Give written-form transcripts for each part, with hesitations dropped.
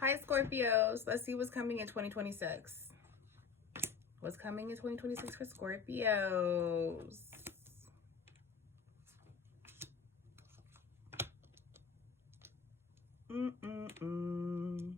Hi, Scorpios. Let's see what's coming in 2026. What's coming in 2026 for Scorpios? Mm-mm-mm.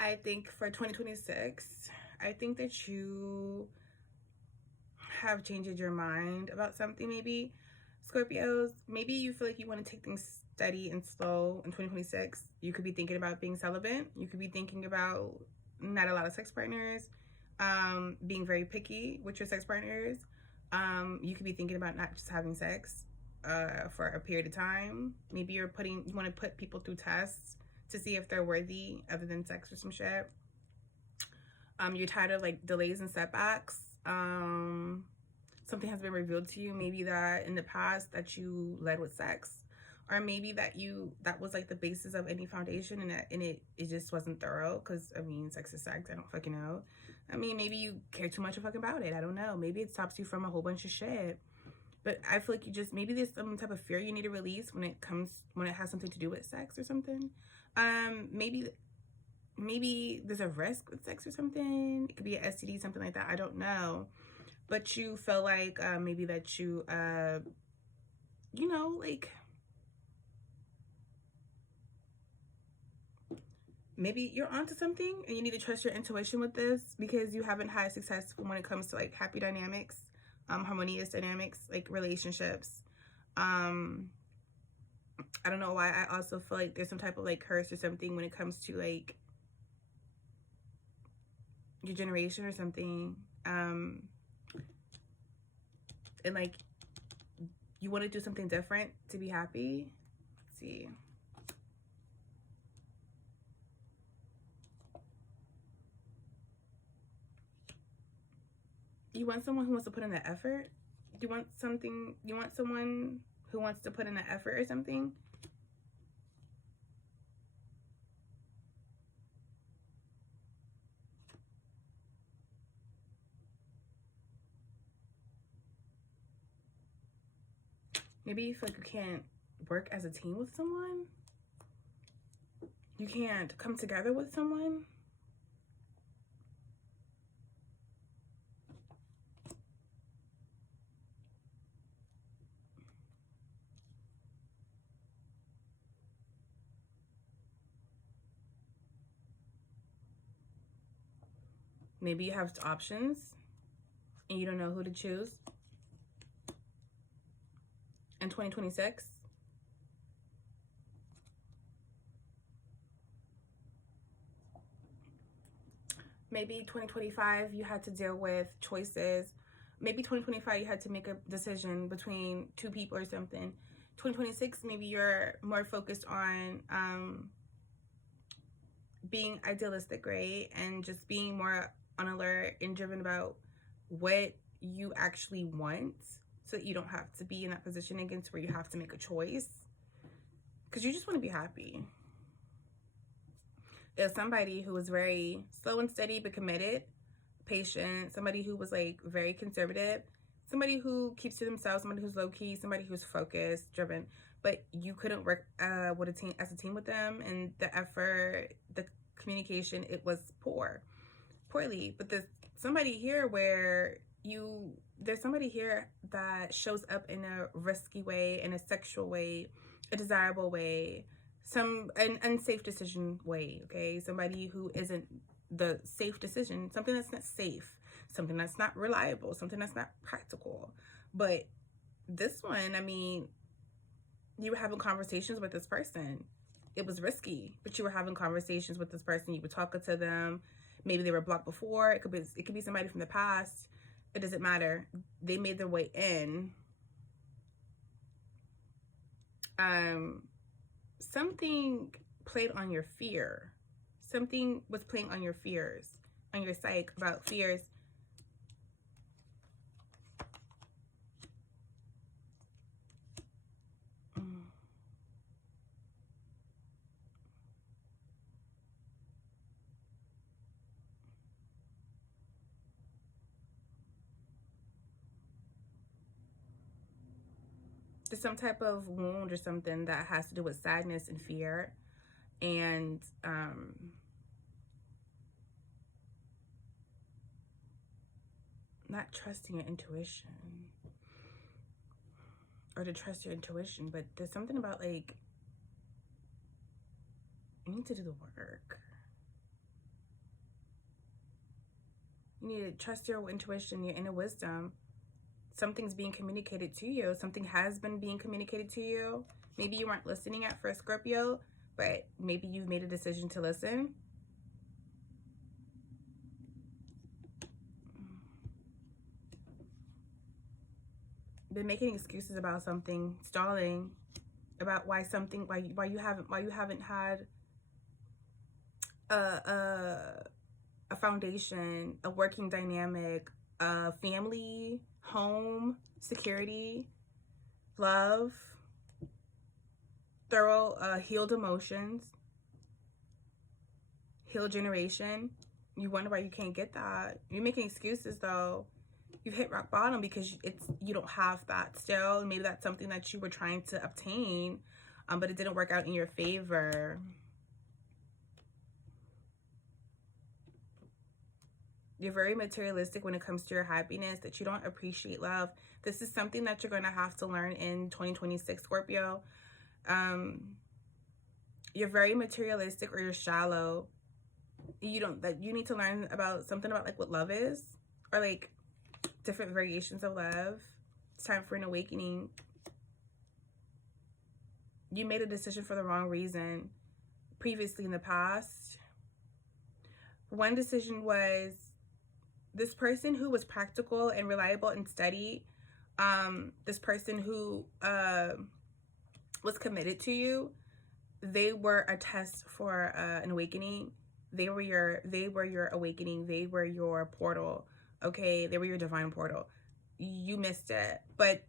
I think for 2026, I think that you have changed your mind about something maybe. Scorpios, maybe you feel like you want to take things steady and slow in 2026. You could be thinking about being celibate. You could be thinking about not a lot of sex partners, being very picky with your sex partners. You could be thinking about not just having sex for a period of time. Maybe you want to put people through tests to see if they're worthy other than sex or some shit. You're tired of like delays and setbacks. Something has been revealed to you, maybe that in the past that you led with sex, or maybe that was like the basis of any foundation, and it just wasn't thorough. Because I mean, sex is sex. I don't fucking know. I mean, maybe you care too much fucking about it. I don't know. Maybe it stops you from a whole bunch of shit. But I feel like maybe there's some type of fear you need to release when it has something to do with sex or something. Maybe there's a risk with sex or something. It could be an STD, something like that. I don't know. But you feel like maybe that like maybe you're onto something and you need to trust your intuition with this, because you haven't had success when it comes to like happy dynamics, harmonious dynamics, like relationships. I don't know why I also feel like there's some type of like curse or something when it comes to like your generation or something. And like you want to do something different to be happy. Let's see. You want someone who wants to put in the effort? You want someone who wants to put in the effort or something? Maybe you feel like you can't work as a team with someone. You can't come together with someone. Maybe you have options and you don't know who to choose in 2026. Maybe 2025 you had to deal with choices. Maybe 2025 you had to make a decision between two people or something. 2026 maybe you're more focused on being idealistic, right? And just being more on alert and driven about what you actually want, so that you don't have to be in that position again to where you have to make a choice, because you just want to be happy. There's somebody who was very slow and steady but committed, patient, somebody who was like very conservative, somebody who keeps to themselves, somebody who's low-key, somebody who's focused, driven, but you couldn't work with a team as a team with them, and the effort, the communication, it was poorly. But there's somebody here there's somebody here that shows up in a risky way, in a sexual way, a desirable way, an unsafe decision way, okay? Somebody who isn't the safe decision, something that's not safe, something that's not reliable, something that's not practical. But this one, I mean, you were having conversations with this person. It was risky, but you were having conversations with this person. You were talking to them. Maybe they were blocked before. It could be somebody from the past. It doesn't matter. They made their way in. Something played on your fear. Something was playing on your fears, on your psyche, about fears. There's some type of wound or something that has to do with sadness and fear, and not trusting your intuition, or to trust your intuition, but there's something about like, you need to do the work. You need to trust your intuition, your inner wisdom. Something's being communicated to you. Something has been being communicated to you. Maybe you weren't listening at first, Scorpio, but maybe you've made a decision to listen. Been making excuses about something, stalling, about why you haven't had a foundation, a working dynamic, a family, home, security, love, thorough healed emotions, healed generation. You wonder why you can't get that. You're making excuses though. You've hit rock bottom because you don't have that still. Maybe that's something that you were trying to obtain, but it didn't work out in your favor. You're very materialistic when it comes to your happiness, that you don't appreciate love. This is something that you're going to have to learn in 2026, Scorpio. You're very materialistic, or you're shallow. You need to learn about something about like what love is, or like different variations of love. It's time for an awakening. You made a decision for the wrong reason previously in the past. One decision was this person who was practical and reliable and steady. This person who was committed to you. They were a test for an awakening. They were your awakening. They were your portal. Okay, they were your divine portal. You missed it, but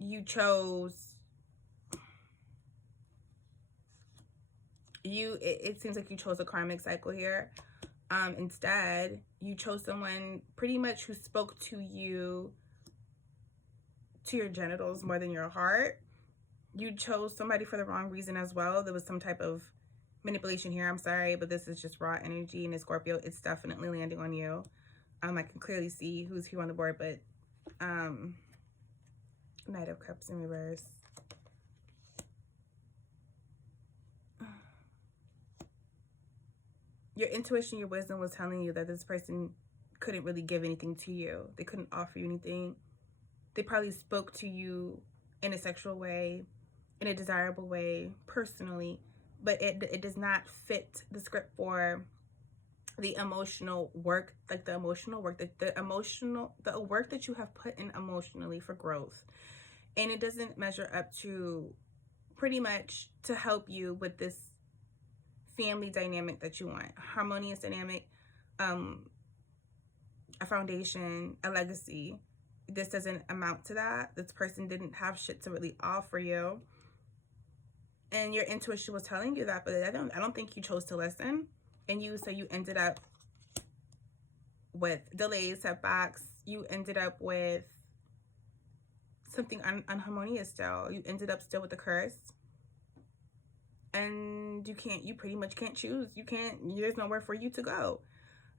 you chose. It seems like you chose a karmic cycle here. Instead, you chose someone pretty much who spoke to you, to your genitals more than your heart. You chose somebody for the wrong reason as well. There was some type of manipulation here. I'm sorry, but this is just raw energy, and in Scorpio, it's definitely landing on you. I can clearly see who's here on the board, but Knight of Cups in reverse. Your intuition, your wisdom was telling you that this person couldn't really give anything to you. They couldn't offer you anything. They probably spoke to you in a sexual way, in a desirable way, personally, but it does not fit the script for the emotional work, like the emotional work, the work that you have put in emotionally for growth. And it doesn't measure up to pretty much to help you with this family dynamic that you want. Harmonious dynamic, a foundation, a legacy. This doesn't amount to that. This person didn't have shit to really offer you. And your intuition was telling you that, but I don't think you chose to listen. And you ended up with delays, setbacks. You ended up with something unharmonious still. You ended up still with a curse. And you pretty much can't choose. There's nowhere for you to go.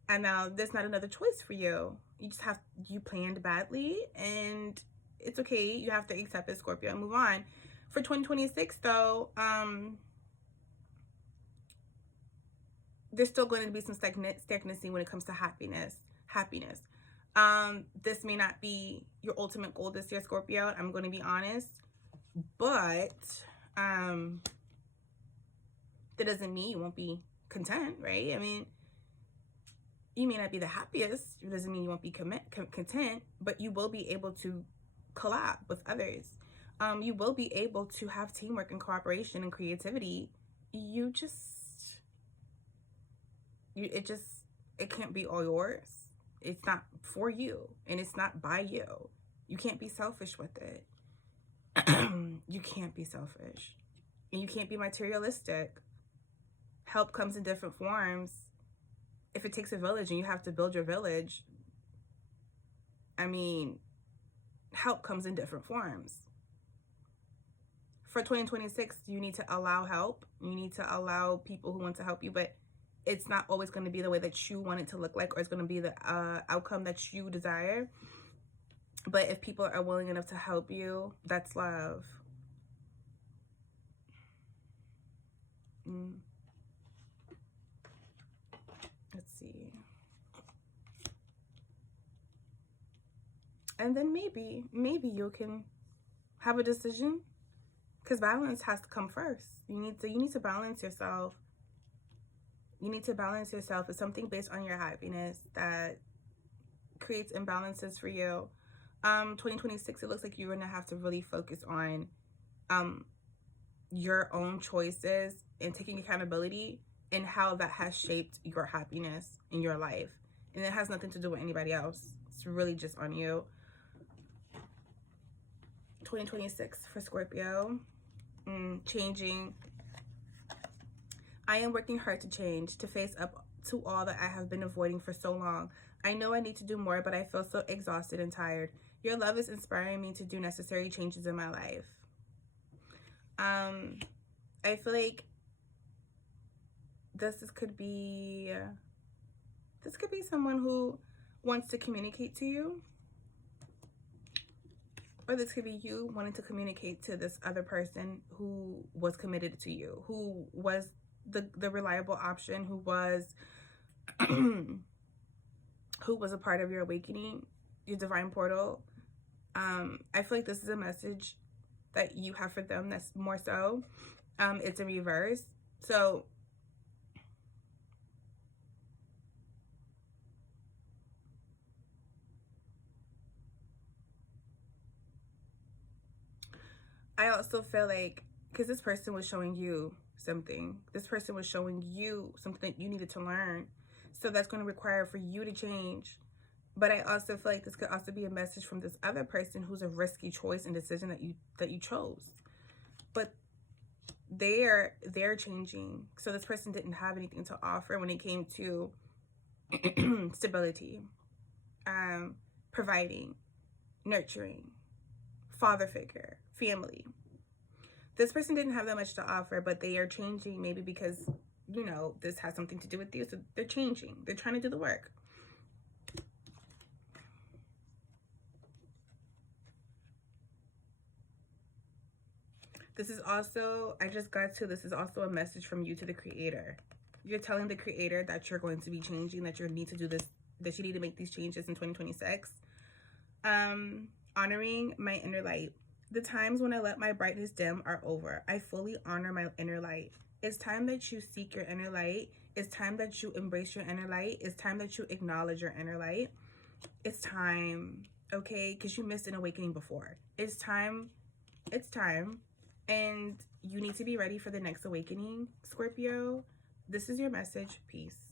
And now there's not another choice for you. You planned badly, and it's okay. You have to accept it, Scorpio, and move on. For 2026 though, there's still going to be some stagnancy when it comes to happiness. This may not be your ultimate goal this year, Scorpio. I'm going to be honest, but that doesn't mean you won't be content, right? I mean, you may not be the happiest. It doesn't mean you won't be content, but you will be able to collab with others. You will be able to have teamwork and cooperation and creativity. It can't be all yours. It's not for you, and it's not by you. You can't be selfish with it. You can't be selfish, and you can't be materialistic. Help comes in different forms. If it takes a village and you have to build your village, I mean, help comes in different forms. for 2026, you need to allow help. You need to allow people who want to help you, but it's not always going to be the way that you want it to look like, or it's going to be the outcome that you desire. But if people are willing enough to help you, that's love. Let's see. And then maybe you can have a decision, because balance has to come first. You need to balance yourself. You need to balance yourself. It's something based on your happiness that creates imbalances for you. 2026, it looks like you're gonna have to really focus on your own choices and taking accountability and how that has shaped your happiness in your life. And it has nothing to do with anybody else. It's really just on you. 2026 for Scorpio. Changing. I am working hard to change, to face up to all that I have been avoiding for so long. I know I need to do more, but I feel so exhausted and tired. Your love is inspiring me to do necessary changes in my life. I feel like this could be someone who wants to communicate to you. Or this could be you wanting to communicate to this other person who was committed to you, who was the reliable option, who was a part of your awakening, your divine portal. I feel like this is a message that you have for them that's more so. It's in reverse. So I also feel like, because this person was showing you something. This person was showing you something that you needed to learn. So that's going to require for you to change. But I also feel like this could also be a message from this other person who's a risky choice and decision that you chose. But they're changing. So this person didn't have anything to offer when it came to stability, providing, nurturing, father figure, family. This person didn't have that much to offer, but they are changing, maybe because, you know, this has something to do with you. So they're changing. They're trying to do the work. This is also, I just got to, this is also a message from you to the creator. You're telling the creator that you're going to be changing, that you need to do this, that you need to make these changes in 2026. Honoring my inner light. The times when I let my brightness dim are over. I fully honor my inner light. It's time that you seek your inner light. It's time that you embrace your inner light. It's time that you acknowledge your inner light. It's time, okay? Because you missed an awakening before. It's time. It's time. And you need to be ready for the next awakening, Scorpio. This is your message. Peace.